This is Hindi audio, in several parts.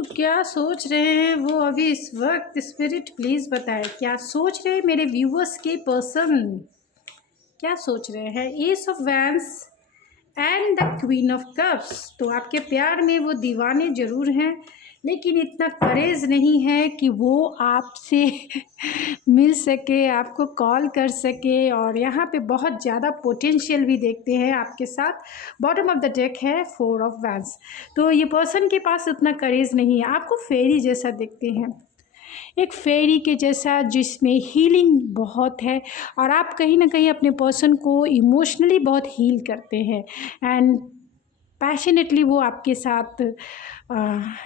तो क्या सोच रहे हैं वो अभी इस वक्त? स्पिरिट प्लीज़ बताएं, क्या सोच रहे हैं मेरे व्यूवर्स के पर्सन? क्या सोच रहे हैं? S of vents and the queen of cups. तो आपके प्यार में वो दीवाने ज़रूर हैं, लेकिन इतना करेज नहीं है कि वो आपसे मिल सके, आपको कॉल कर सके। और यहाँ पे बहुत ज़्यादा पोटेंशियल भी देखते हैं आपके साथ। बॉटम ऑफ द डेक है 4 ऑफ वैंस। तो ये पर्सन के पास उतना करेज नहीं है, आपको फेरी जैसा देखते हैं, एक फेरी के जैसा जिसमें हीलिंग बहुत है। और आप कहीं ना कहीं अपने पर्सन को इमोशनली बहुत हील करते हैं एंड पैशनेटली वो आपके साथ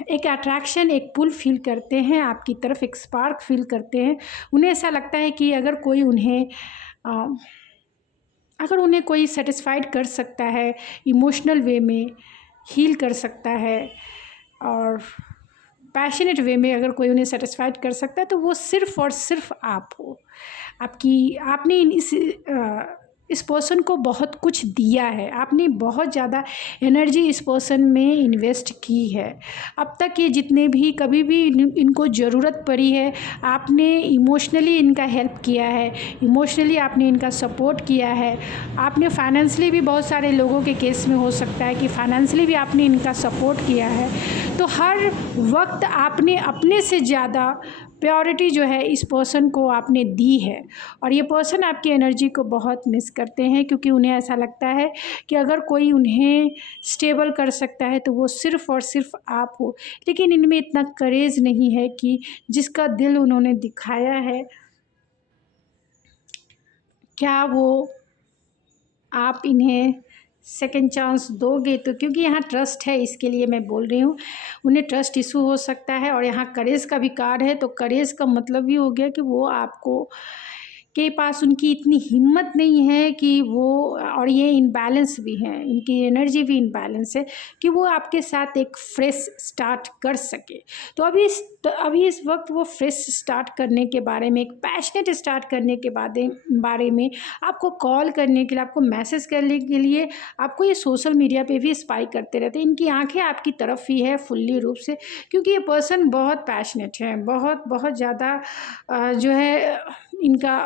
एक अट्रैक्शन, एक पुल फील करते हैं, आपकी तरफ एक स्पार्क फील करते हैं। उन्हें ऐसा लगता है कि अगर उन्हें कोई सेटिस्फाइड कर सकता है, इमोशनल वे में हील कर सकता है और पैशनेट वे में अगर कोई उन्हें सेटिस्फाइड कर सकता है, तो वो सिर्फ़ और सिर्फ आप हो। आपने इस पर्सन को बहुत कुछ दिया है, आपने बहुत ज़्यादा एनर्जी इस पर्सन में इन्वेस्ट की है। अब तक ये जितने भी कभी भी इनको ज़रूरत पड़ी है, आपने इमोशनली इनका हेल्प किया है, इमोशनली आपने इनका सपोर्ट किया है। आपने फाइनेंशियली भी, बहुत सारे लोगों के केस में हो सकता है कि फाइनेंशियली भी आपने इनका सपोर्ट किया है। तो हर वक्त आपने अपने से ज़्यादा प्योरिटी जो है इस पर्सन को आपने दी है। और ये पर्सन आपकी एनर्जी को बहुत मिस करते हैं, क्योंकि उन्हें ऐसा लगता है कि अगर कोई उन्हें स्टेबल कर सकता है तो वो सिर्फ़ और सिर्फ आप हो। लेकिन इनमें इतना करेज नहीं है कि जिसका दिल उन्होंने दिखाया है, क्या वो आप इन्हें सेकंड चांस दोगे? तो क्योंकि यहाँ ट्रस्ट है, इसके लिए मैं बोल रही हूँ। उन्हें ट्रस्ट इशू हो सकता है। और यहाँ करेज का भी कार्ड है, तो करेज का मतलब ये हो गया कि वो आपको के पास उनकी इतनी हिम्मत नहीं है कि वो, और ये इनबैलेंस भी हैं, इनकी एनर्जी भी इनबैलेंस है कि वो आपके साथ एक फ्रेश स्टार्ट कर सके। तो अभी इस वक्त वो फ्रेश स्टार्ट करने के बारे में, एक पैशनेट स्टार्ट करने के बारे में आपको कॉल करने के लिए, आपको मैसेज करने के लिए, आपको ये सोशल मीडिया पे भी स्पाई करते रहते हैं। इनकी आंखें आपकी तरफ ही है फुल्ली रूप से, क्योंकि ये पर्सन बहुत पैशनेट है, बहुत बहुत ज़्यादा जो है इनका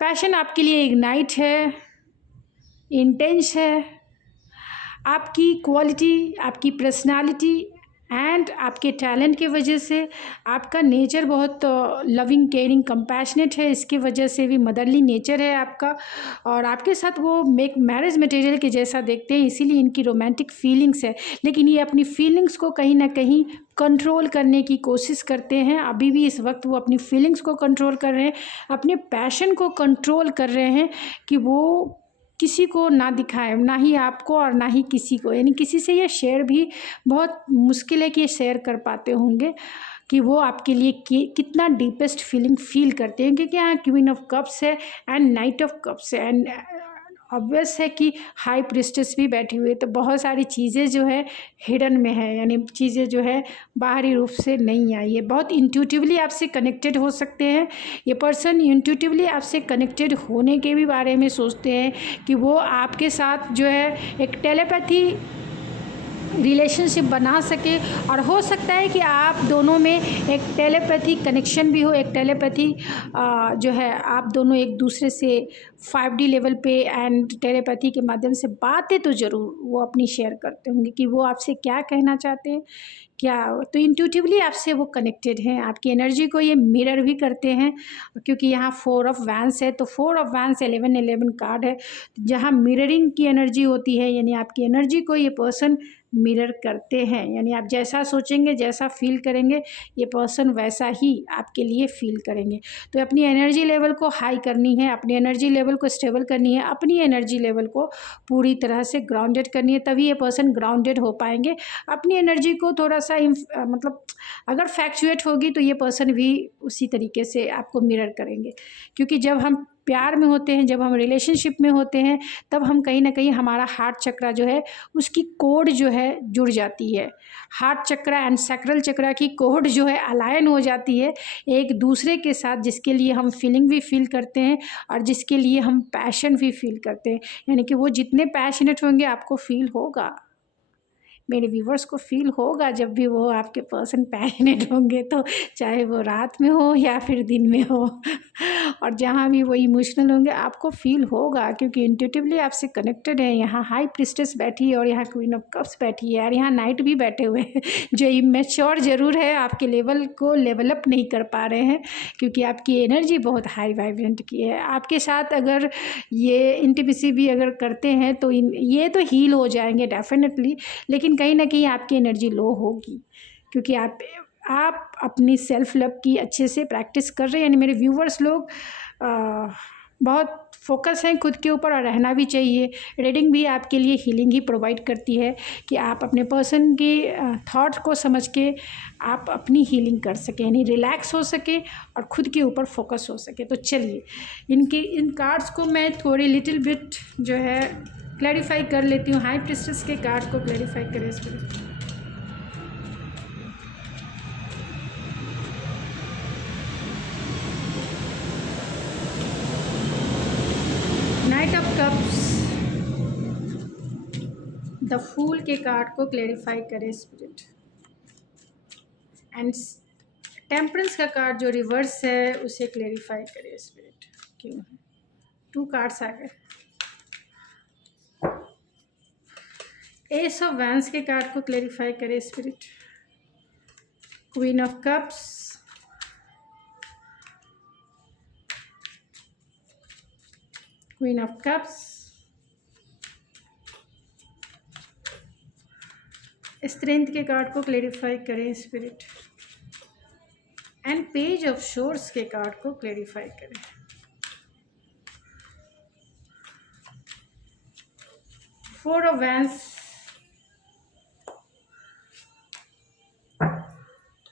पैशन आपके लिए इग्नाइट है, इंटेंस है। आपकी क्वालिटी, आपकी पर्सनालिटी एंड आपके टैलेंट की वजह से, आपका नेचर बहुत लविंग, केयरिंग, कंपैशनेट है, इसकी वजह से भी मदरली नेचर है आपका। और आपके साथ वो मैरिज मटेरियल के जैसा देखते हैं, इसीलिए इनकी रोमांटिक फीलिंग्स है। लेकिन ये अपनी फीलिंग्स को कहीं ना कहीं कंट्रोल करने की कोशिश करते हैं। अभी भी इस वक्त वो अपनी फीलिंग्स को कंट्रोल कर रहे हैं, अपने पैशन को कंट्रोल कर रहे हैं कि वो किसी को ना दिखाएं, ना ही आपको और ना ही किसी को। यानी किसी से ये शेयर भी बहुत मुश्किल है कि ये शेयर कर पाते होंगे कि वो आपके लिए कितना डीपेस्ट फीलिंग फील करते हैं। क्योंकि यहाँ क्वीन ऑफ कप्स है एंड नाइट ऑफ कप्स है एंड ऑब्वियस है कि हाई प्रिस्टेस भी बैठी हुई है। तो बहुत सारी चीज़ें जो है हिडन में है, यानी चीज़ें जो है बाहरी रूप से नहीं आई है। बहुत इंट्यूटिवली आपसे कनेक्टेड हो सकते हैं ये पर्सन। इंट्यूटिवली आपसे कनेक्टेड होने के भी बारे में सोचते हैं कि वो आपके साथ जो है एक टेलीपैथी रिलेशनशिप बना सके। और हो सकता है कि आप दोनों में एक टेलीपैथी कनेक्शन भी हो, एक टेलीपैथी जो है आप दोनों एक दूसरे से 5D लेवल पे एंड टेलीपैथी के माध्यम से बातें तो ज़रूर वो अपनी शेयर करते होंगे कि वो आपसे क्या कहना चाहते हैं, क्या। तो इंट्यूटिवली आपसे वो कनेक्टेड हैं, आपकी एनर्जी को ये मिरर भी करते हैं। क्योंकि यहाँ 4 ऑफ वैंस है, तो 4 ऑफ वैंस 11 कार्ड है, जहाँ मिररिंग की एनर्जी होती है। यानी आपकी एनर्जी को ये पर्सन मिरर करते हैं, यानी आप जैसा सोचेंगे, जैसा फील करेंगे, ये पर्सन वैसा ही आपके लिए फील करेंगे। तो अपनी एनर्जी लेवल को हाई करनी है, अपनी एनर्जी लेवल को स्टेबल करनी है, अपनी एनर्जी लेवल को पूरी तरह से ग्राउंडेड करनी है, तभी ये पर्सन ग्राउंडेड हो पाएंगे। अपनी एनर्जी को थोड़ा सा मतलब अगर फ्लैक्चुएट होगी तो ये पर्सन भी उसी तरीके से आपको मिरर करेंगे। क्योंकि जब हम प्यार में होते हैं, जब हम रिलेशनशिप में होते हैं, तब हम कहीं ना कहीं हमारा हार्ट चक्रा जो है उसकी कोड जो है जुड़ जाती है। हार्ट चक्रा एंड सैक्रल चक्रा की कोड जो है अलाइन हो जाती है एक दूसरे के साथ, जिसके लिए हम फीलिंग भी फील करते हैं और जिसके लिए हम पैशन भी फील करते हैं। यानी कि वो जितने पैशनेट होंगे आपको फील होगा। मेरे व्यूवर्स को फील होगा जब भी वो आपके पर्सन पैशनेट होंगे, तो चाहे वो रात में हो या फिर दिन में हो और जहाँ भी वो इमोशनल होंगे आपको फील होगा, क्योंकि इंट्यूटिवली आपसे कनेक्टेड है। यहाँ हाई प्रिस्टेस बैठी है और यहाँ क्वीन ऑफ कप्स बैठी है और यहाँ नाइट भी बैठे हुए हैं जो इमेच्योर ज़रूर है, आपके लेवल को लेवल अप नहीं कर पा रहे हैं क्योंकि आपकी एनर्जी बहुत हाई वाइब्रेंट की है। आपके साथ अगर ये इंटीमेसी भी अगर करते हैं तो ये तो हील हो जाएंगे डेफिनेटली, लेकिन कहीं ना कहीं आपकी एनर्जी लो होगी क्योंकि आप अपनी सेल्फ लव की अच्छे से प्रैक्टिस कर रहे हैं। यानी मेरे व्यूवर्स लोग बहुत फोकस हैं खुद के ऊपर और रहना भी चाहिए। रीडिंग भी आपके लिए हीलिंग ही प्रोवाइड करती है कि आप अपने पर्सन के थॉट्स को समझ के आप अपनी हीलिंग कर सकें, यानी रिलैक्स हो सके और खुद के ऊपर फोकस हो सके। तो चलिए इन कार्ड्स को मैं थोड़ी लिटिल बिट जो है क्लैरिफाई कर लेती हूँ। हाई प्रिस्टेस के कार्ड को क्लैरिफाई करें इस पर। Knight of cups, the fool के कार्ड को क्लैरिफाई करें स्पिरिट। एंड टेम्परेंस का कार्ड जो रिवर्स है उसे क्लैरिफाई करें स्पिरिट। क्यों है 2 कार्ड्स आ गए। एस ऑफ वैंस के कार्ड को क्लैरिफाई करें spirit. Queen of cups, queen of cups, strength के कार्ड को क्लैरिफाई करें spirit. And page of shores के कार्ड को क्लैरिफाई करें। Four of vents,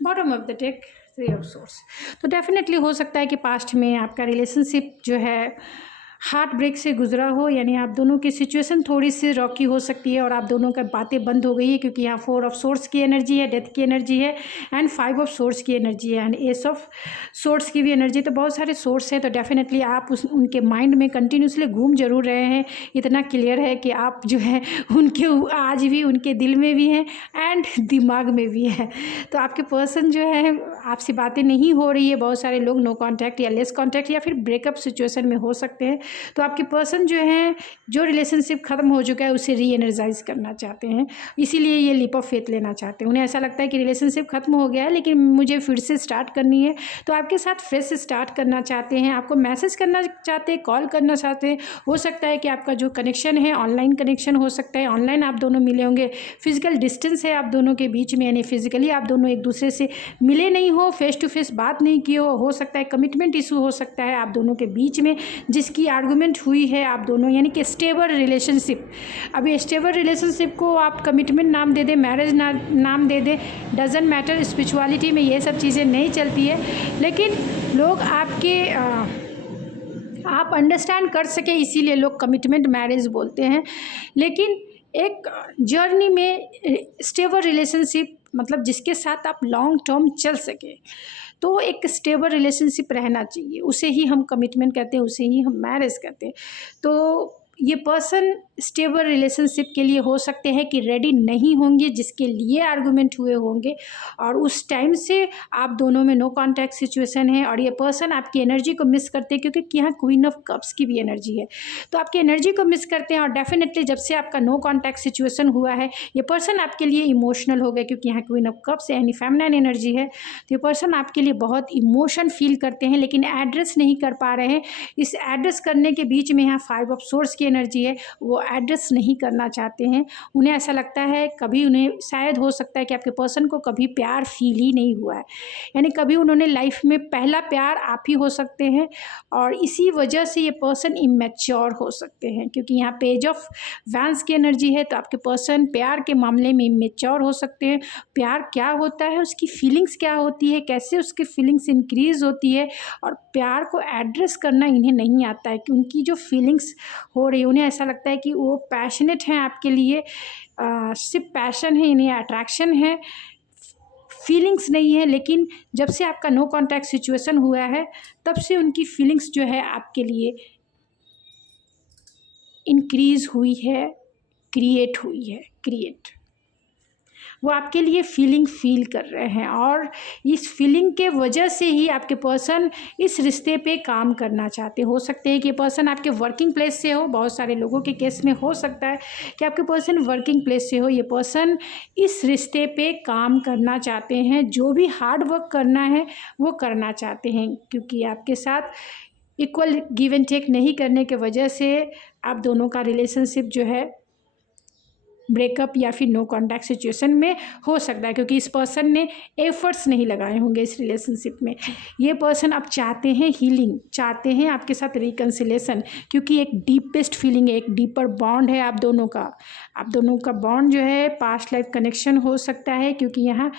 bottom of the deck 3 of source. तो डेफिनेटली हो सकता है कि पास्ट में आपका रिलेशनशिप जो है हार्ट ब्रेक से गुजरा हो, यानी आप दोनों की सिचुएशन थोड़ी सी रॉकी हो सकती है और आप दोनों का बातें बंद हो गई है क्योंकि यहाँ 4 ऑफ सोर्स की एनर्जी है, डेथ की एनर्जी है एंड 5 ऑफ सोर्स की एनर्जी है एंड एस ऑफ सोर्स की भी एनर्जी। तो बहुत सारे सोर्स हैं, तो डेफिनेटली आप उनके माइंड में कंटिन्यूसली घूम जरूर रहे हैं। इतना क्लियर है कि आप जो है उनके आज भी उनके दिल में भी हैं एंड दिमाग में भी है। तो आपके पर्सन जो है आपसे बातें नहीं हो रही है, बहुत सारे लोग नो कॉन्टैक्ट या लेस कॉन्टैक्ट या फिर ब्रेकअप सिचुएशन में हो सकते हैं। तो आपके पर्सन जो हैं जो रिलेशनशिप ख़त्म हो चुका है उसे री एनर्जाइज करना चाहते हैं, इसीलिए ये लीप ऑफ फेथ लेना चाहते हैं। उन्हें ऐसा लगता है कि रिलेशनशिप ख़त्म हो गया है लेकिन मुझे फिर से स्टार्ट करनी है, तो आपके साथ फ्रेश स्टार्ट करना चाहते हैं। आपको मैसेज करना चाहते हैं, कॉल करना चाहते हैं। हो सकता है कि आपका जो कनेक्शन है ऑनलाइन कनेक्शन हो सकता है, ऑनलाइन आप दोनों मिले होंगे। फिजिकल डिस्टेंस है आप दोनों के बीच में, यानी फिजिकली आप दोनों एक दूसरे से मिले नहीं हो, फेस टू फेस बात नहीं की हो सकता है कमिटमेंट इशू हो सकता है आप दोनों के बीच में जिसकी आर्गूमेंट हुई है आप दोनों, यानी कि स्टेबल रिलेशनशिप। अभी स्टेबल रिलेशनशिप को आप कमिटमेंट नाम दे दें, मैरिज नाम दे दें, डजेंट मैटर। स्पिरिचुअलिटी में ये सब चीज़ें नहीं चलती है, लेकिन लोग आपके आप अंडरस्टैंड कर सके इसीलिए लोग कमिटमेंट मैरिज बोलते हैं। लेकिन एक जर्नी में स्टेबल रिलेशनशिप मतलब जिसके साथ आप लॉन्ग टर्म चल सके, तो एक स्टेबल रिलेशनशिप रहना चाहिए, उसे ही हम कमिटमेंट कहते हैं, उसे ही हम मैरिज कहते हैं। तो ये पर्सन स्टेबल रिलेशनशिप के लिए हो सकते हैं कि रेडी नहीं होंगे, जिसके लिए आर्गूमेंट हुए होंगे और उस टाइम से आप दोनों में नो कॉन्टैक्ट सिचुएशन है और ये पर्सन आपकी एनर्जी को मिस करते हैं क्योंकि यहाँ क्वीन ऑफ कप्स की भी एनर्जी है। तो आपकी एनर्जी को मिस करते हैं और डेफिनेटली जब से आपका नो कॉन्टैक्ट सिचुएशन हुआ है ये पर्सन आपके लिए इमोशनल हो गए क्योंकि यहाँ क्वीन ऑफ कप्स यानी फेमिनिन एनर्जी है। तो ये पर्सन आपके लिए बहुत इमोशन फील करते हैं लेकिन एड्रेस नहीं कर पा रहे हैं। इस एड्रेस करने के बीच में यहाँ 5 ऑफ सोर्स की एनर्जी है, वो एड्रेस नहीं करना चाहते हैं। उन्हें ऐसा लगता है कभी उन्हें शायद हो सकता है कि आपके पर्सन को कभी प्यार फील ही नहीं हुआ है, यानी कभी उन्होंने लाइफ में पहला प्यार आप ही हो सकते हैं और इसी वजह से ये पर्सन इमेच्योर हो सकते हैं क्योंकि यहाँ पेज ऑफ वैंस की एनर्जी है। तो आपके पर्सन प्यार के मामले में इमेच्योर हो सकते हैं। प्यार क्या होता है, उसकी फीलिंग्स क्या होती है, कैसे उसकी फीलिंग्स इंक्रीज होती है और प्यार को एड्रेस करना इन्हें नहीं आता है कि उनकी जो फीलिंग्स हो रही है उन्हें ऐसा लगता है कि वो पैशनेट हैं आपके लिए, सिर्फ पैशन है, इन्हें अट्रैक्शन है, फीलिंग्स नहीं है। लेकिन जब से आपका नो कॉन्टैक्ट सिचुएशन हुआ है तब से उनकी फीलिंग्स जो है आपके लिए इंक्रीज हुई है, क्रिएट हुई है। वो आपके लिए फीलिंग फील कर रहे हैं, और इस फीलिंग के वजह से ही आपके पर्सन इस रिश्ते पे काम करना चाहते हो सकते हैं कि पर्सन आपके वर्किंग प्लेस से हो। बहुत सारे लोगों के केस में हो सकता है कि आपके पर्सन वर्किंग प्लेस से हो। ये पर्सन इस रिश्ते पे काम करना चाहते हैं, जो भी हार्ड वर्क करना है वो करना चाहते हैं, क्योंकि आपके साथ इक्वल गिव एंड टेक नहीं करने के वजह से आप दोनों का रिलेशनशिप जो है ब्रेकअप या फिर नो कॉन्टैक्ट सिचुएशन में हो सकता है, क्योंकि इस पर्सन ने एफर्ट्स नहीं लगाए होंगे इस रिलेशनशिप में। ये पर्सन अब चाहते हैं हीलिंग, चाहते हैं आपके साथ रिकन्सिलेशन, क्योंकि एक डीपेस्ट फीलिंग है, एक डीपर बॉन्ड है आप दोनों का। आप दोनों का बॉन्ड जो है पास्ट लाइफ कनेक्शन हो सकता है, क्योंकि यहाँ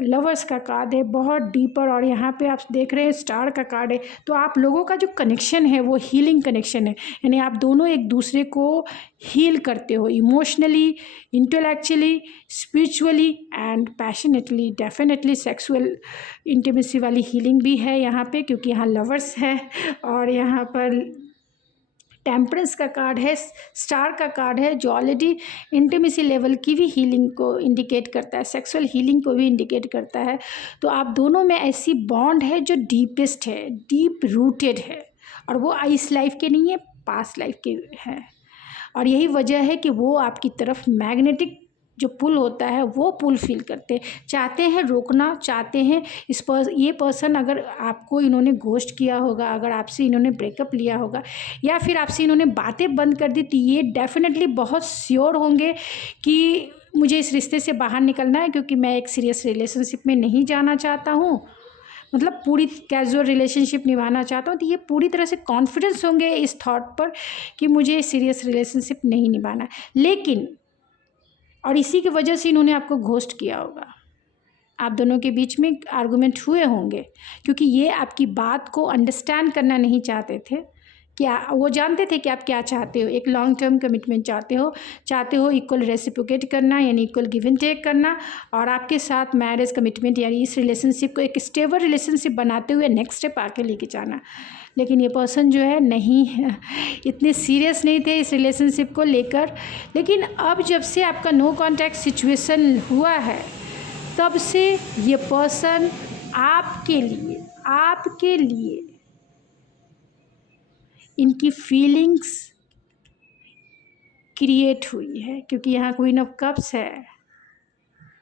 लवर्स का कार्ड है बहुत डीपर, और यहाँ पे आप देख रहे हैं स्टार का कार्ड है। तो आप लोगों का जो कनेक्शन है वो हीलिंग कनेक्शन है, यानी आप दोनों एक दूसरे को हील करते हो emotionally, intellectually, spiritually and passionately. Definitely sexual intimacy वाली हीलिंग भी है यहाँ पे, क्योंकि यहाँ लवर्स है और यहाँ पर टेम्परेंस का कार्ड है, स्टार का कार्ड है, जो ऑलरेडी इंटीमेसी लेवल की भी हीलिंग को इंडिकेट करता है, सेक्सुअल हीलिंग को भी इंडिकेट करता है। तो आप दोनों में ऐसी बॉन्ड है जो डीपेस्ट है, डीप रूटेड है, और वो इस लाइफ के नहीं है, पास्ट लाइफ के है। और यही वजह है कि वो आपकी तरफ मैग्नेटिक जो पुल होता है वो पुल फील करते चाहते हैं, रोकना चाहते हैं। ये पर्सन अगर आपको इन्होंने घोस्ट किया होगा, अगर आपसे इन्होंने ब्रेकअप लिया होगा, या फिर आपसे इन्होंने बातें बंद कर दी, तो ये डेफिनेटली बहुत श्योर होंगे कि मुझे इस रिश्ते से बाहर निकलना है, क्योंकि मैं एक सीरियस रिलेशनशिप में नहीं जाना चाहता हूँ, मतलब पूरी कैजुअल रिलेशनशिप निभाना चाहता हूँ। तो ये पूरी तरह से कॉन्फिडेंस होंगे इस थॉट पर कि मुझे सीरियस रिलेशनशिप नहीं निभाना। लेकिन और इसी की वजह से इन्होंने आपको घोस्ट किया होगा, आप दोनों के बीच में आर्गुमेंट हुए होंगे, क्योंकि ये आपकी बात को अंडरस्टैंड करना नहीं चाहते थे। क्या वो जानते थे कि आप क्या चाहते हो, एक लॉन्ग टर्म कमिटमेंट चाहते हो इक्वल रेसिप्रोकेट करना, यानी इक्वल गिव एंड टेक करना, और आपके साथ मैरिज कमिटमेंट यानी इस रिलेशनशिप को एक स्टेबल रिलेशनशिप बनाते हुए नेक्स्ट स्टेप आके लेके जाना। लेकिन ये पर्सन जो है नहीं इतने सीरियस नहीं थे इस रिलेशनशिप को लेकर। लेकिन अब जब से आपका नो कॉन्टैक्ट सिचुएशन हुआ है, तब से ये पर्सन आपके लिए इनकी फीलिंग्स क्रिएट हुई है, क्योंकि यहाँ क्वीन ऑफ कप्स है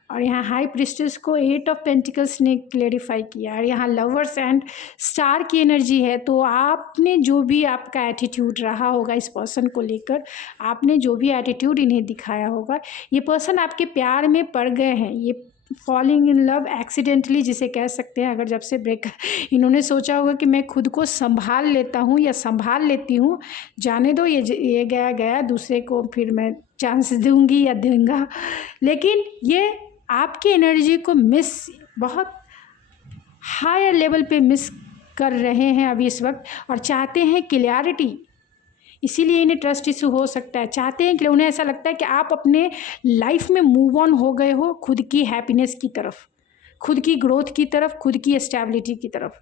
और यहाँ हाई प्रिस्टेस को 8 ऑफ पेंटिकल्स ने क्लेरिफाई किया, और यहाँ लवर्स एंड स्टार की एनर्जी है। तो आपने जो भी आपका एटीट्यूड रहा होगा इस पर्सन को लेकर, आपने जो भी एटीट्यूड इन्हें दिखाया होगा, ये पर्सन आपके प्यार में पड़ गए हैं। ये फॉलिंग इन लव एक्सीडेंटली जिसे कह सकते हैं। अगर जब से ब्रेक इन्होंने सोचा होगा कि मैं खुद को संभाल लेता हूँ या संभाल लेती हूँ, जाने दो, ये गया, दूसरे को फिर मैं चांस दूंगी या दूंगा। लेकिन ये आपकी एनर्जी को बहुत हायर लेवल पे मिस कर रहे हैं अभी इस वक्त, और चाहते हैं क्लियरिटी। इसीलिए इन्हें ट्रस्ट इशू हो सकता है। चाहते हैं कि उन्हें ऐसा लगता है कि आप अपने लाइफ में मूव ऑन हो गए हो खुद की हैप्पीनेस की तरफ, खुद की ग्रोथ की तरफ, खुद की स्टेबिलिटी की तरफ,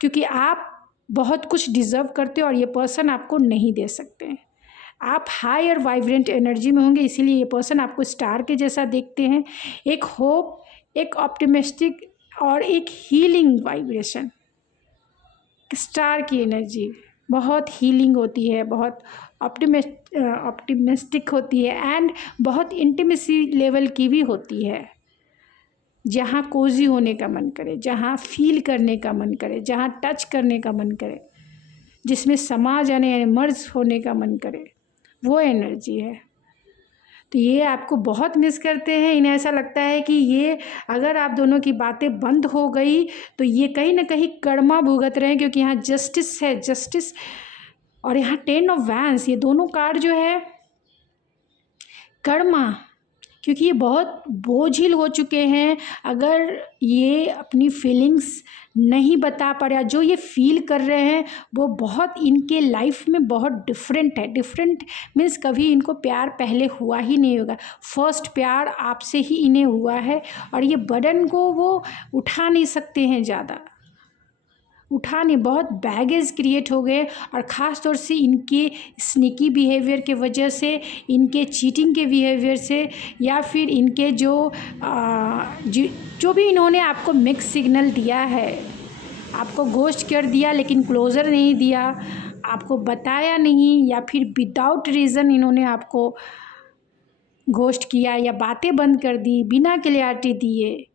क्योंकि आप बहुत कुछ डिज़र्व करते हो और ये पर्सन आपको नहीं दे सकते हैं। आप हायर वाइब्रेंट एनर्जी में होंगे, इसीलिए ये पर्सन आपको स्टार के जैसा देखते हैं। एक होप, एक ऑप्टिमिस्टिक और एक हीलिंग वाइब्रेशन। स्टार की एनर्जी बहुत हीलिंग होती है, बहुत ऑप्टिमिस्टिक होती है, एंड बहुत इंटीमेसी लेवल की भी होती है, जहाँ कोजी होने का मन करे, जहाँ फील करने का मन करे, जहाँ टच करने का मन करे, जिसमें समा जाने यानी मर्ज होने का मन करे, वो एनर्जी है। तो ये आपको बहुत मिस करते हैं। इन्हें ऐसा लगता है कि ये अगर आप दोनों की बातें बंद हो गई तो ये कहीं ना कहीं कर्मा भुगत रहे हैं, क्योंकि यहाँ जस्टिस है, जस्टिस, और यहाँ 10 ऑफ वैंस, ये दोनों कार्ड जो है कर्मा, क्योंकि ये बहुत बोझिल हो चुके हैं। अगर ये अपनी फीलिंग्स नहीं बता पा रहे, जो ये फील कर रहे हैं वो बहुत इनके लाइफ में बहुत डिफरेंट है। डिफरेंट मीन्स कभी इनको प्यार पहले हुआ ही नहीं होगा, फर्स्ट प्यार आपसे ही इन्हें हुआ है, और ये बर्डन को वो उठा नहीं सकते हैं ज़्यादा, उठा नहीं, बहुत बैगेज क्रिएट हो गए। और ख़ास तौर से इनके स्नीकी बिहेवियर के वजह से, इनके चीटिंग के बिहेवियर से, या फिर इनके जो भी इन्होंने आपको मिक्स सिग्नल दिया है, आपको घोस्ट कर दिया लेकिन क्लोज़र नहीं दिया, आपको बताया नहीं, या फिर विदाउट रीज़न इन्होंने आपको घोस्ट किया या बातें बंद कर दी बिना क्लियरिटी दिए।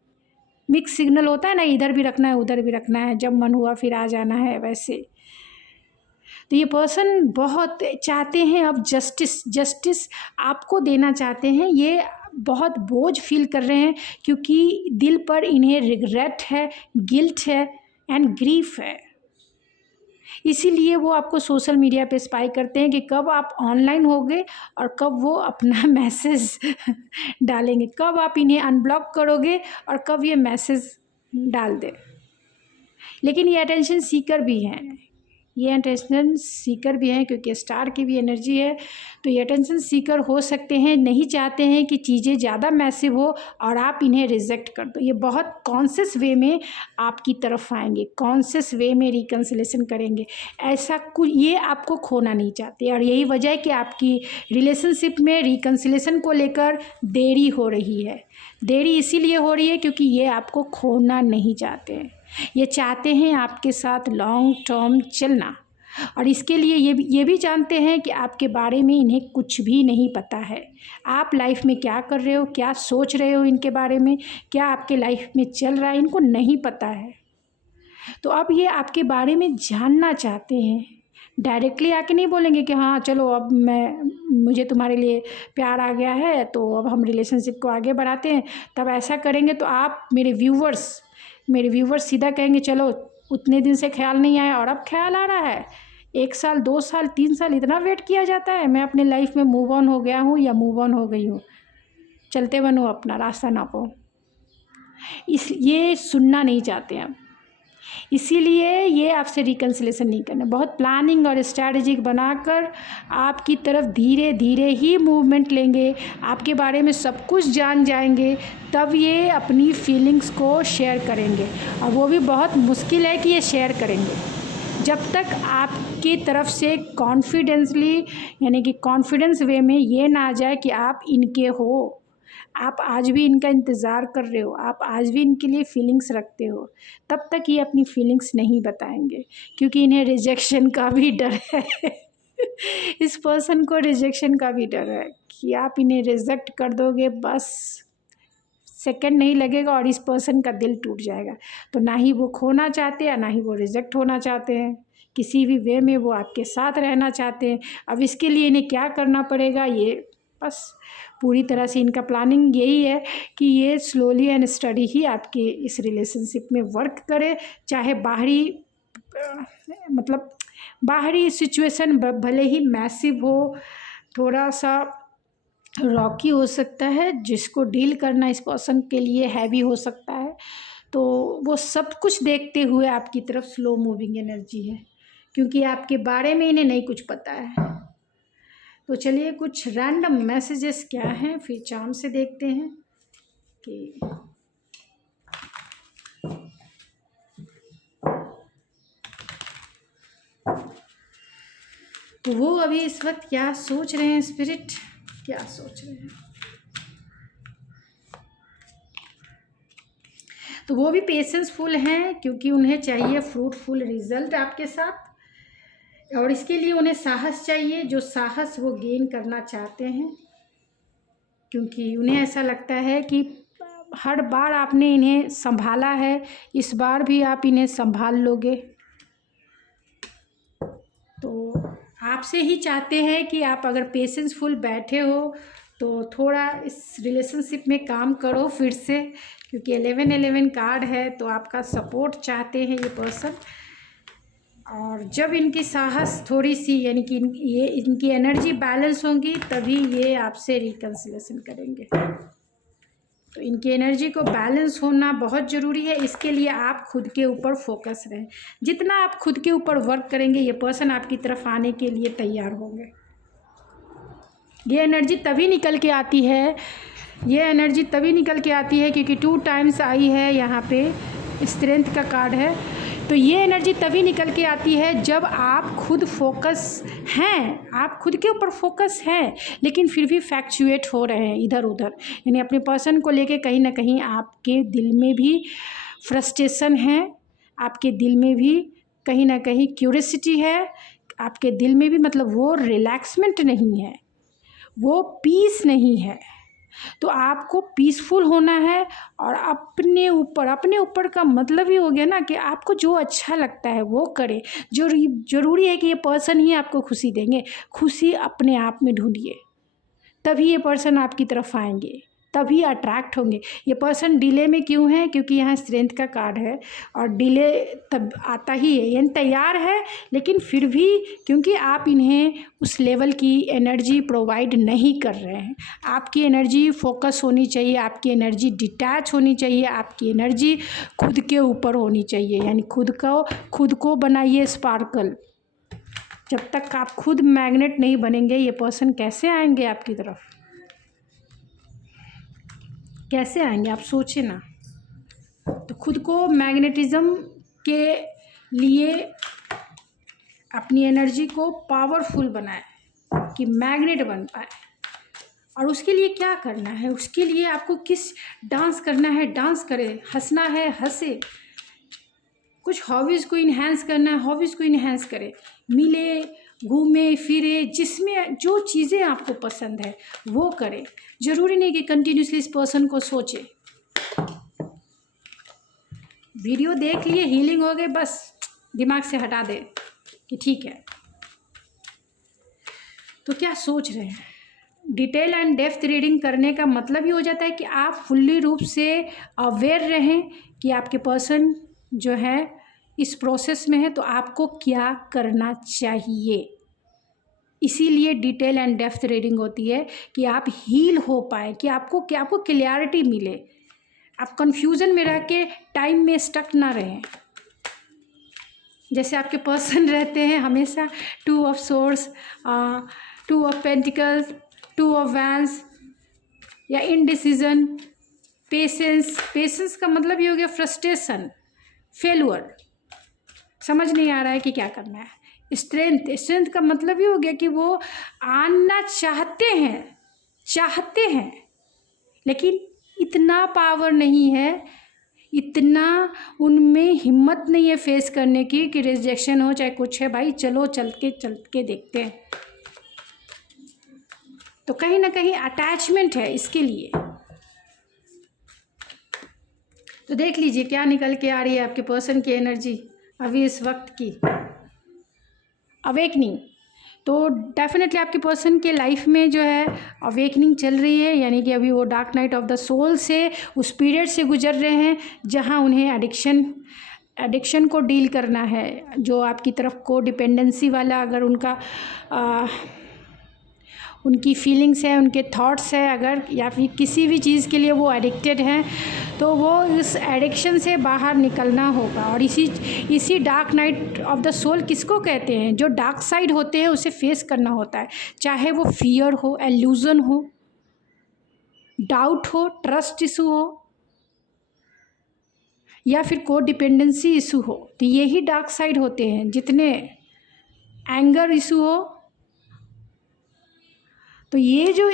मिक्स सिग्नल होता है ना, इधर भी रखना है उधर भी रखना है, जब मन हुआ फिर आ जाना है, वैसे। तो ये पर्सन बहुत चाहते हैं अब जस्टिस आपको देना चाहते हैं। ये बहुत बोझ फील कर रहे हैं क्योंकि दिल पर इन्हें रिग्रेट है, गिल्ट है एंड ग्रीफ है। इसीलिए वो आपको सोशल मीडिया पे स्पाई करते हैं कि कब आप ऑनलाइन होगे और कब वो अपना मैसेज डालेंगे, कब आप इन्हें अनब्लॉक करोगे और कब ये मैसेज डाल दे। लेकिन ये अटेंशन सीकर भी हैं, ये अटेंशन सीकर भी हैं क्योंकि स्टार की भी एनर्जी है। तो ये अटेंशन सीकर हो सकते हैं, नहीं चाहते हैं कि चीज़ें ज़्यादा मैसिव हो और आप इन्हें रिजेक्ट कर दो। ये बहुत कॉन्शियस वे में आपकी तरफ आएंगे, कॉन्शियस वे में रिकन्सिलेशन करेंगे। ऐसा कुछ ये आपको खोना नहीं चाहते, और यही वजह है कि आपकी रिलेशनशिप में रिकन्सिलेशन को लेकर देरी हो रही है। देरी इसीलिए हो रही है क्योंकि ये आपको खोना नहीं चाहते हैं। ये चाहते हैं आपके साथ लॉन्ग टर्म चलना, और इसके लिए ये भी जानते हैं कि आपके बारे में इन्हें कुछ भी नहीं पता है। आप लाइफ में क्या कर रहे हो, क्या सोच रहे हो इनके बारे में, क्या आपके लाइफ में चल रहा है, इनको नहीं पता है। तो अब ये आपके बारे में जानना चाहते हैं। डायरेक्टली आके नहीं बोलेंगे कि हाँ चलो अब मुझे तुम्हारे लिए प्यार आ गया है तो अब हम रिलेशनशिप को आगे बढ़ाते हैं। तब ऐसा करेंगे तो आप मेरे व्यूवर्स सीधा कहेंगे चलो उतने दिन से ख्याल नहीं आया और अब ख्याल आ रहा है। 1 साल 2 साल 3 साल इतना वेट किया जाता है। मैं अपने लाइफ में मूव ऑन हो गया हूँ या मूव ऑन हो गई हूँ, चलते बनो, अपना रास्ता नापो। ये सुनना नहीं चाहते हैं, इसीलिए ये आपसे रिकन्सिलेशन नहीं करना। बहुत प्लानिंग और स्ट्रैटेजिक बनाकर आपकी तरफ धीरे धीरे ही मूवमेंट लेंगे, आपके बारे में सब कुछ जान जाएंगे, तब ये अपनी फीलिंग्स को शेयर करेंगे। और वो भी बहुत मुश्किल है कि ये शेयर करेंगे जब तक आपकी तरफ से कॉन्फिडेंसली, यानी कि कॉन्फिडेंस वे में ये ना आ जाए कि आप इनके हो, आप आज भी इनका इंतज़ार कर रहे हो, आप आज भी इनके लिए फीलिंग्स रखते हो, तब तक ये अपनी फीलिंग्स नहीं बताएंगे क्योंकि इन्हें रिजेक्शन का भी डर है। इस पर्सन को रिजेक्शन का भी डर है कि आप इन्हें रिजेक्ट कर दोगे, बस सेकंड नहीं लगेगा और इस पर्सन का दिल टूट जाएगा। तो ना ही वो खोना चाहते हैं, ना ही वो रिजेक्ट होना चाहते हैं। किसी भी वे में वो आपके साथ रहना चाहते हैं। अब इसके लिए इन्हें क्या करना पड़ेगा, ये बस पूरी तरह से इनका प्लानिंग यही है कि ये स्लोली एंड स्टडी ही आपके इस रिलेशनशिप में वर्क करे। चाहे बाहरी सिचुएशन भले ही मैसिव हो, थोड़ा सा रॉकी हो सकता है, जिसको डील करना इस पर्सन के लिए हैवी हो सकता है, तो वो सब कुछ देखते हुए आपकी तरफ स्लो मूविंग एनर्जी है क्योंकि आपके बारे में इन्हें नहीं कुछ पता है। तो चलिए कुछ रैंडम मैसेजेस क्या हैं फिर चार्म से देखते हैं कि तो वो अभी इस वक्त क्या सोच रहे हैं, स्पिरिट क्या सोच रहे हैं। तो वो भी पेशेंसफुल हैं क्योंकि उन्हें चाहिए फ्रूटफुल रिजल्ट आपके साथ, और इसके लिए उन्हें साहस चाहिए, जो साहस वो गेन करना चाहते हैं क्योंकि उन्हें ऐसा लगता है कि हर बार आपने इन्हें संभाला है, इस बार भी आप इन्हें संभाल लोगे। तो आपसे ही चाहते हैं कि आप अगर पेशेंसफुल बैठे हो तो थोड़ा इस रिलेशनशिप में काम करो फिर से, क्योंकि 11-11 कार्ड है तो आपका सपोर्ट चाहते हैं ये पर्सन। और जब इनकी साहस थोड़ी सी, यानी कि ये इनकी एनर्जी बैलेंस होंगी, तभी ये आपसे रिकन्सिलेशन करेंगे। तो इनकी एनर्जी को बैलेंस होना बहुत ज़रूरी है। इसके लिए आप खुद के ऊपर फोकस रहें। जितना आप खुद के ऊपर वर्क करेंगे, ये पर्सन आपकी तरफ आने के लिए तैयार होंगे। ये एनर्जी तभी निकल के आती है, क्योंकि 2 टाइम्स आई है यहाँ पे, स्ट्रेंथ का कार्ड है तो ये एनर्जी तभी निकल के आती है जब आप खुद फोकस हैं, आप खुद के ऊपर फोकस हैं, लेकिन फिर भी फ्लैक्चुएट हो रहे हैं इधर उधर, यानी अपने पर्सन को लेके कहीं ना कहीं आपके दिल में भी फ्रस्ट्रेशन है, आपके दिल में भी कहीं ना कहीं क्यूरियोसिटी है, आपके दिल में भी मतलब वो रिलैक्समेंट नहीं है, वो पीस नहीं है। तो आपको पीसफुल होना है और अपने ऊपर का मतलब ही हो गया ना कि आपको जो अच्छा लगता है वो करें। ज़रूरी है कि ये पर्सन ही आपको खुशी देंगे, खुशी अपने आप में ढूंढिए, तभी ये पर्सन आपकी तरफ आएंगे, तभी अट्रैक्ट होंगे। ये पर्सन डिले में क्यों है? क्योंकि यहाँ स्ट्रेंथ का कार्ड है और डिले तब आता ही है, यानी तैयार है लेकिन फिर भी क्योंकि आप इन्हें उस लेवल की एनर्जी प्रोवाइड नहीं कर रहे हैं। आपकी एनर्जी फोकस होनी चाहिए, आपकी एनर्जी डिटैच होनी चाहिए, आपकी एनर्जी खुद के ऊपर होनी चाहिए, यानी खुद को बनाइए स्पार्कल। जब तक आप खुद मैग्नेट नहीं बनेंगे ये पर्सन कैसे आएंगे आपकी तरफ? कैसे आएंगे आप सोचिए ना। तो खुद को मैग्नेटिज्म के लिए अपनी एनर्जी को पावरफुल बनाए कि मैग्नेट बन पाए। और उसके लिए क्या करना है? उसके लिए आपको किस डांस करना है, डांस करें, हंसना है हंसे, कुछ हॉबीज़ को इन्हेंस करना है हॉबीज़ को इन्हेंस करें, मिले घूमे फिरे, जिसमें जो चीज़ें आपको पसंद है वो करें। ज़रूरी नहीं कि कंटिन्यूसली इस पर्सन को सोचे। वीडियो देख लिए, हीलिंग हो गए, बस दिमाग से हटा दे कि ठीक है। तो क्या सोच रहे हैं? डिटेल एंड डेप्थ रीडिंग करने का मतलब ही हो जाता है कि आप फुल्ली रूप से अवेयर रहें कि आपके पर्सन जो है इस प्रोसेस में है, तो आपको क्या करना चाहिए। इसीलिए डिटेल एंड डेप्थ रीडिंग होती है कि आप हील हो पाए, कि आपको क्लियरिटी मिले, आप कंफ्यूजन में रह के टाइम में स्टक ना रहें। जैसे आपके पर्सन रहते हैं हमेशा 2 of source, 2 of pentacles, 2 of vents, या इनडिसीजन, पेशेंस का मतलब ये हो गया फ्रस्ट्रेशन, फेलुअर, समझ नहीं आ रहा है कि क्या करना है। स्ट्रेंथ का मतलब ये हो गया कि वो आना चाहते हैं लेकिन इतना पावर नहीं है, इतना उनमें हिम्मत नहीं है फेस करने की कि रिजेक्शन हो चाहे कुछ है, भाई चलो चल के देखते हैं। तो कहीं ना कहीं अटैचमेंट है इसके लिए। तो देख लीजिए क्या निकल के आ रही है आपके पर्सन की एनर्जी अभी इस वक्त की। अवेकनिंग, तो डेफिनेटली आपके पर्सन के लाइफ में जो है अवेकनिंग चल रही है, यानी कि अभी वो dark night of the soul से उस पीरियड से गुजर रहे हैं जहां उन्हें एडिक्शन को डील करना है। जो आपकी तरफ को डिपेंडेंसी वाला अगर उनकी फीलिंग्स है, उनके थॉट्स है अगर, या फिर किसी भी चीज़ के लिए वो एडिक्टेड हैं, तो वो इस एडिक्शन से बाहर निकलना होगा। और इसी dark night of the soul किसको कहते हैं? जो डार्क साइड होते हैं उसे फेस करना होता है, चाहे वो फियर हो, एल्यूजन हो, डाउट हो, ट्रस्ट इशू हो, या फिर को डिपेंडेंसी इशू हो। तो यही डार्क साइड होते हैं। जितने एंगर इशू हो, तो ये जो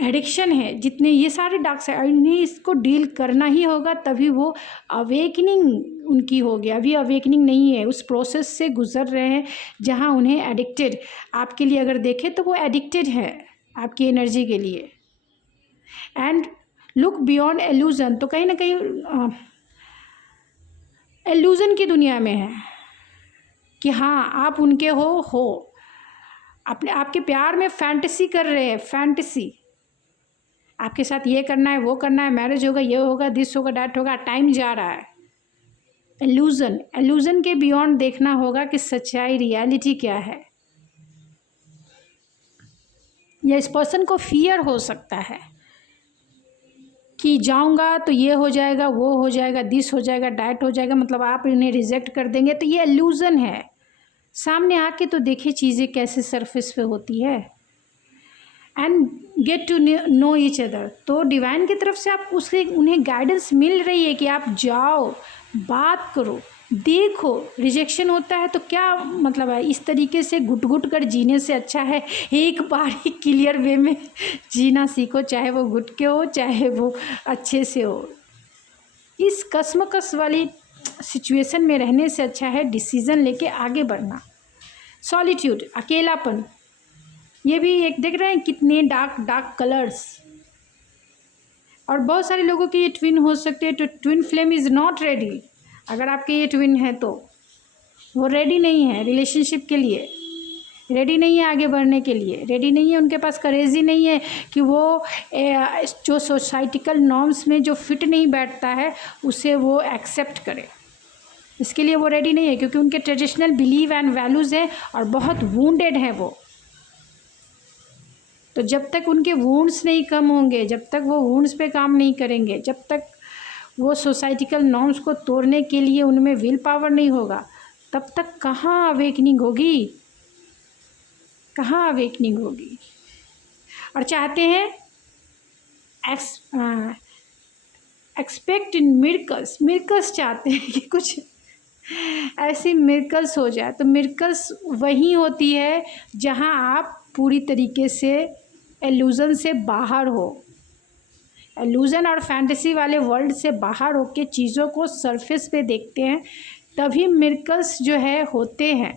एडिक्शन है, जितने ये सारे डार्क साइड, इन्हें इसको डील करना ही होगा, तभी वो अवेकनिंग उनकी हो गया। अभी अवेकनिंग नहीं है, उस प्रोसेस से गुजर रहे हैं जहां उन्हें एडिक्टेड, आपके लिए अगर देखें तो वो एडिक्टेड है आपकी एनर्जी के लिए। एंड लुक बियॉन्ड एल्यूजन, तो कहीं ना कहीं एल्यूजन की दुनिया में है कि हाँ आप उनके हो अपने आपके प्यार में फैंटेसी कर रहे हैं, फैंटेसी आपके साथ ये करना है वो करना है, मैरिज होगा, ये होगा, दिस होगा, डैट होगा, टाइम जा रहा है। एल्यूजन के बियॉन्ड देखना होगा कि सच्चाई रियलिटी क्या है। या इस पर्सन को फियर हो सकता है कि जाऊंगा तो ये हो जाएगा, वो हो जाएगा, दिस हो जाएगा, डैट हो जाएगा, मतलब आप इन्हें रिजेक्ट कर देंगे। तो ये एल्यूजन है। सामने आके तो देखिए चीज़ें कैसे सरफेस पे होती है। And get to know each other, तो डिवाइन की तरफ से आप उन्हें गाइडेंस मिल रही है कि आप जाओ, बात करो, देखो रिजेक्शन होता है तो क्या मतलब है, इस तरीके से घुट घुट कर जीने से अच्छा है एक बार ही क्लियर वे में जीना सीखो, चाहे वो घुट के हो चाहे वो अच्छे से हो। इस कश्मकश वाली सिचुएशन में रहने से अच्छा है डिसीज़न लेके आगे बढ़ना। सॉलिट्यूड, अकेलापन, ये भी एक देख रहे हैं कितने डार्क डार्क कलर्स। और बहुत सारे लोगों के ये ट्विन हो सकते हैं, तो twin flame is not ready. अगर आपके ये ट्विन है तो वो रेडी नहीं है रिलेशनशिप के लिए, रेडी नहीं है आगे बढ़ने के लिए, रेडी नहीं है, उनके पास करेज ही नहीं है कि वो जो सोसाइटिकल नॉर्म्स में जो फिट नहीं बैठता है उसे वो एक्सेप्ट करे। इसके लिए वो रेडी नहीं है क्योंकि उनके ट्रेडिशनल बिलीव एंड वैल्यूज़ हैं और बहुत वूंडेड हैं वो। तो जब तक उनके वुंड्स नहीं कम होंगे, जब तक वो वुंड्स पे काम नहीं करेंगे, जब तक वो सोसाइटिकल नॉर्म्स को तोड़ने के लिए उनमें विल पावर नहीं होगा, तब तक कहाँ अवेकनिंग होगी, कहाँ अवेकनिंग होगी। और चाहते हैं एक्सपेक्ट इन मिरेकल्स, मिरेकल्स चाहते हैं कि कुछ ऐसी मिरेकल्स हो जाए। तो मिरेकल्स वहीं होती है जहाँ आप पूरी तरीके से एल्यूज़न से बाहर हो, एल्यूज़न और फैंटेसी वाले वर्ल्ड से बाहर होके चीज़ों को सरफेस पे देखते हैं, तभी मिरेकल्स जो है होते हैं।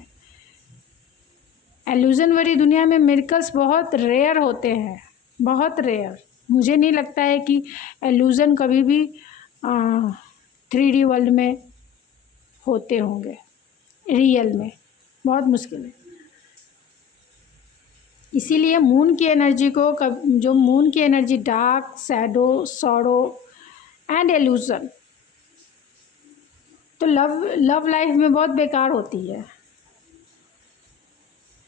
एल्यूज़न वाली दुनिया में मिरेकल्स बहुत रेयर होते हैं, बहुत रेयर। मुझे नहीं लगता है कि एल्यूज़न कभी भी 3D वर्ल्ड में होते होंगे, रियल में बहुत मुश्किल है। इसीलिए मून की एनर्जी को जो मून की energy dark, shadow, sorrow and illusion, तो लव लाइफ में बहुत बेकार होती है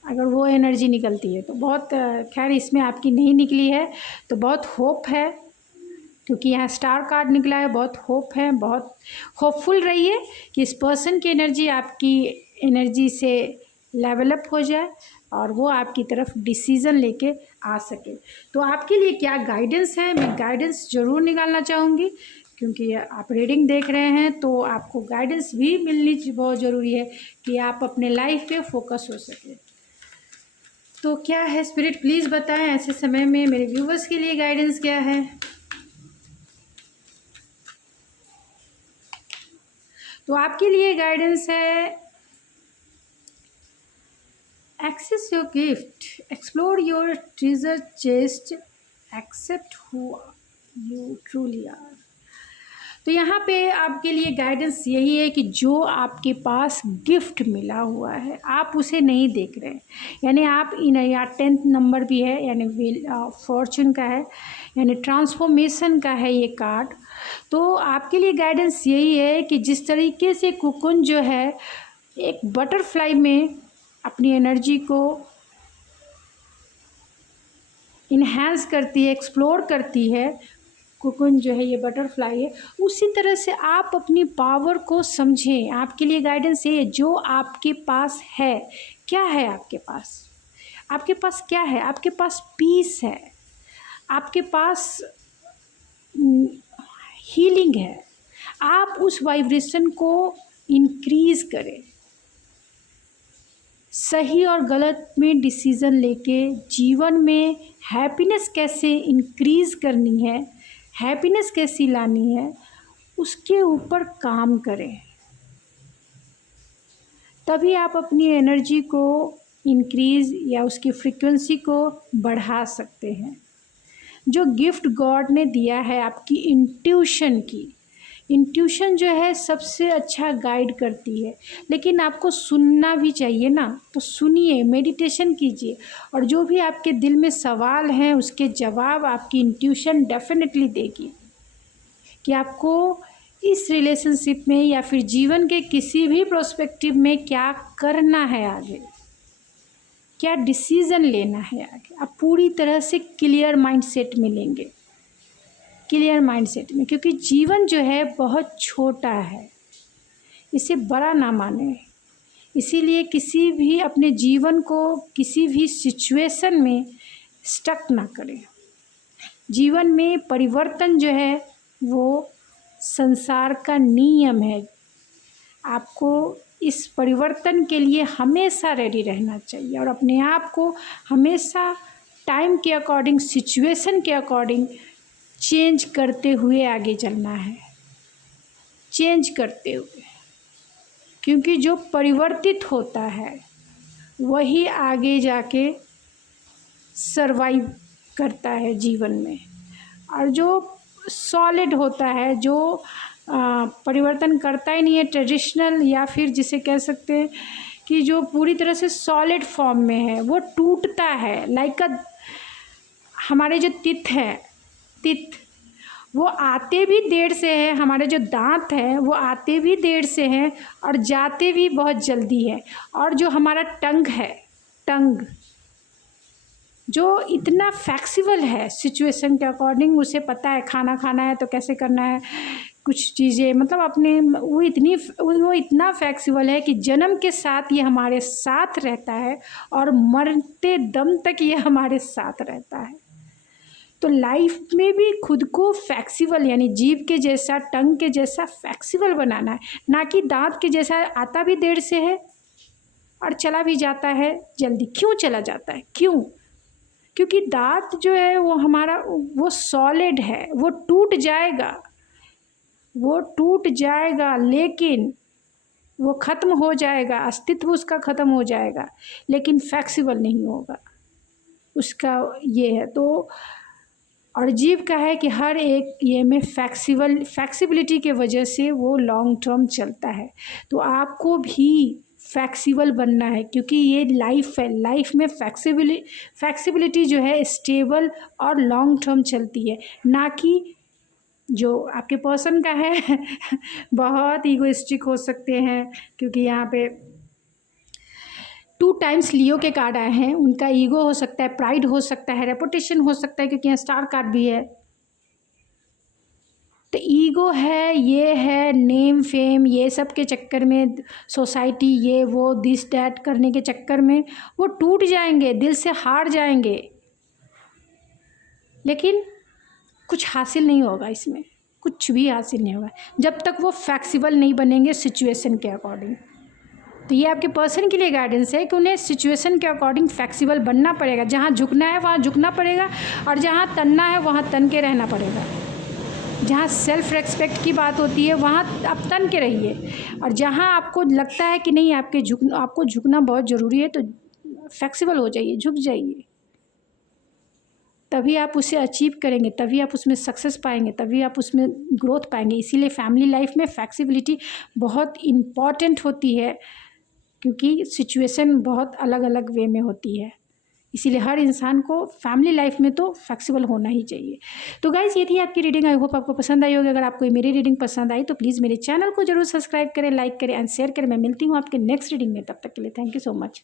अगर वो एनर्जी निकलती है तो। बहुत खैर इसमें आपकी नहीं निकली है तो बहुत होप है, क्योंकि यहाँ स्टार कार्ड निकला है, बहुत होप है, बहुत होपफुल रहिए कि इस पर्सन की एनर्जी आपकी एनर्जी से लेवल अप हो जाए और वो आपकी तरफ डिसीज़न लेके आ सके। तो आपके लिए क्या गाइडेंस है, मैं गाइडेंस ज़रूर निकालना चाहूँगी, क्योंकि आप रीडिंग देख रहे हैं तो आपको गाइडेंस भी मिलनी बहुत ज़रूरी है कि आप अपने लाइफ पे फोकस हो सके। तो क्या है स्पिरिट, प्लीज़ बताएं ऐसे समय में मेरे व्यूवर्स के लिए गाइडेंस क्या है। तो आपके लिए गाइडेंस है access your gift, explore your treasure chest, accept who you truly are. तो यहाँ पे आपके लिए गाइडेंस यही है कि जो आपके पास गिफ्ट मिला हुआ है आप उसे नहीं देख रहे हैं, यानी आप इन या 10th नंबर भी है, यानी व्हील फॉर्चून का है, यानी ट्रांसफॉर्मेशन का है ये कार्ड। तो आपके लिए गाइडेंस यही है कि जिस तरीके से कुकुन जो है एक बटरफ्लाई में अपनी एनर्जी को इन्हेंस करती है, एक्सप्लोर करती है, कुकुन जो है ये बटरफ्लाई है, उसी तरह से आप अपनी पावर को समझें। आपके लिए गाइडेंस ये है जो आपके पास है। क्या है आपके पास, आपके पास क्या है, आपके पास पीस है, आपके पास हीलिंग है। आप उस वाइब्रेशन को इंक्रीज़ करें, सही और गलत में डिसीज़न लेके जीवन में हैप्पीनेस कैसे इंक्रीज़ करनी है, हैप्पीनेस कैसी लानी है, उसके ऊपर काम करें। तभी आप अपनी एनर्जी को इंक्रीज़ या उसकी फ्रीक्वेंसी को बढ़ा सकते हैं। जो गिफ्ट गॉड ने दिया है आपकी इंट्यूशन की, इंट्यूशन जो है सबसे अच्छा गाइड करती है, लेकिन आपको सुनना भी चाहिए ना, तो सुनिए, मेडिटेशन कीजिए, और जो भी आपके दिल में सवाल हैं उसके जवाब आपकी इंट्यूशन डेफिनेटली देगी कि आपको इस रिलेशनशिप में या फिर जीवन के किसी भी प्रोस्पेक्टिव में क्या करना है आगे, क्या डिसीज़न लेना है आगे। आप पूरी तरह से क्लियर माइंडसेट में लेंगे, क्लियर माइंडसेट में, क्योंकि जीवन जो है बहुत छोटा है, इसे बड़ा ना माने। इसीलिए किसी भी अपने जीवन को किसी भी सिचुएशन में स्टक ना करें। जीवन में परिवर्तन जो है वो संसार का नियम है। आपको इस परिवर्तन के लिए हमेशा रेडी रहना चाहिए और अपने आप को हमेशा टाइम के अकॉर्डिंग, सिचुएशन के अकॉर्डिंग चेंज करते हुए आगे चलना है, चेंज करते हुए, क्योंकि जो परिवर्तित होता है वही आगे जाके सरवाइव करता है जीवन में। और जो सॉलिड होता है, जो परिवर्तन करता ही नहीं है, ट्रेडिशनल या फिर जिसे कह सकते हैं कि जो पूरी तरह से सॉलिड फॉर्म में है, वो टूटता है। लाइक हमारे जो तित वो आते भी देर से है, हमारे जो दांत हैं वो आते भी देर से हैं और जाते भी बहुत जल्दी है। और जो हमारा टंग जो इतना फ्लेक्सिबल है सिचुएशन के अकॉर्डिंग, उसे पता है खाना खाना है तो कैसे करना है, कुछ चीज़ें मतलब अपने वो इतना फ्लेक्सिबल है कि जन्म के साथ ये हमारे साथ रहता है और मरते दम तक ये हमारे साथ रहता है। तो लाइफ में भी खुद को फ्लेक्सिबल, यानी जीभ के जैसा, टंग के जैसा फ्लेक्सिबल बनाना है, ना कि दांत के जैसा आता भी देर से है और चला भी जाता है जल्दी। क्यों चला जाता है? क्योंकि दांत जो है वो हमारा वो सॉलिड है, वो टूट जाएगा लेकिन वो ख़त्म हो जाएगा, अस्तित्व उसका ख़त्म हो जाएगा, लेकिन फ्लेक्सिबल नहीं होगा उसका। ये है तो और जीव का है कि हर एक ये में फ्लेक्सिबिलिटी के वजह से वो लॉन्ग टर्म चलता है। तो आपको भी फ्लेक्सिबल बनना है, क्योंकि ये लाइफ है, लाइफ में फ्लेक्सिबिलिटी जो है स्टेबल और लॉन्ग टर्म चलती है, ना कि जो आपके पर्सन का है बहुत ईगोइस्टिक हो सकते हैं, क्योंकि यहाँ पे 2 टाइम्स लियो के कार्ड आए हैं। उनका ईगो हो सकता है, प्राइड हो सकता है, रेपुटेशन हो सकता है, क्योंकि यहाँ स्टार कार्ड भी है। तो ईगो है, ये है नेम फेम, ये सब के चक्कर में, सोसाइटी ये वो दिस डैट करने के चक्कर में वो टूट जाएंगे, दिल से हार जाएंगे, लेकिन कुछ हासिल नहीं होगा इसमें, कुछ भी हासिल नहीं होगा जब तक वो फ्लेक्सिबल नहीं बनेंगे सिचुएशन के अकॉर्डिंग। तो ये आपके पर्सन के लिए गाइडेंस है कि उन्हें सिचुएशन के अकॉर्डिंग फ्लेक्सिबल बनना पड़ेगा। जहाँ झुकना है वहाँ झुकना पड़ेगा और जहाँ तनना है वहाँ तन के रहना पड़ेगा। जहाँ सेल्फ रेस्पेक्ट की बात होती है वहाँ आप तन के रहिए, और जहाँ आपको लगता है कि नहीं आपको झुकना बहुत ज़रूरी है तो फ्लेक्सिबल हो जाइए, झुक जाइए। तभी आप उसे अचीव करेंगे, तभी आप उसमें सक्सेस पाएंगे, तभी आप उसमें ग्रोथ पाएंगे। इसीलिए फैमिली लाइफ में फ्लेक्सिबिलिटी बहुत इम्पॉर्टेंट होती है, क्योंकि सिचुएशन बहुत अलग अलग वे में होती है। इसीलिए हर इंसान को फैमिली लाइफ में तो फ्लेक्सिबल होना ही चाहिए। तो गाइज़ ये थी आपकी रीडिंग। आई होप आपको पसंद आई होगी। अगर आपको मेरी रीडिंग पसंद आई तो प्लीज़ मेरे चैनल को जरूर सब्सक्राइब करें, लाइक करें एंड शेयर करें। मैं मिलती हूँ आपके नेक्स्ट रीडिंग में, तब तक के लिए थैंक यू सो मच।